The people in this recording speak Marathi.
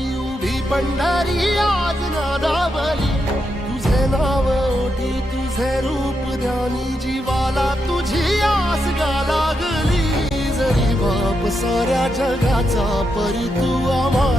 पायी उभी पंढरी आज नादावली, तुझे नाव ओठी तुझे रूप ध्यानी, जीवाला तुझी आस गा लागली. जरी बाप साऱ्या जगाचा परी तू आम्हा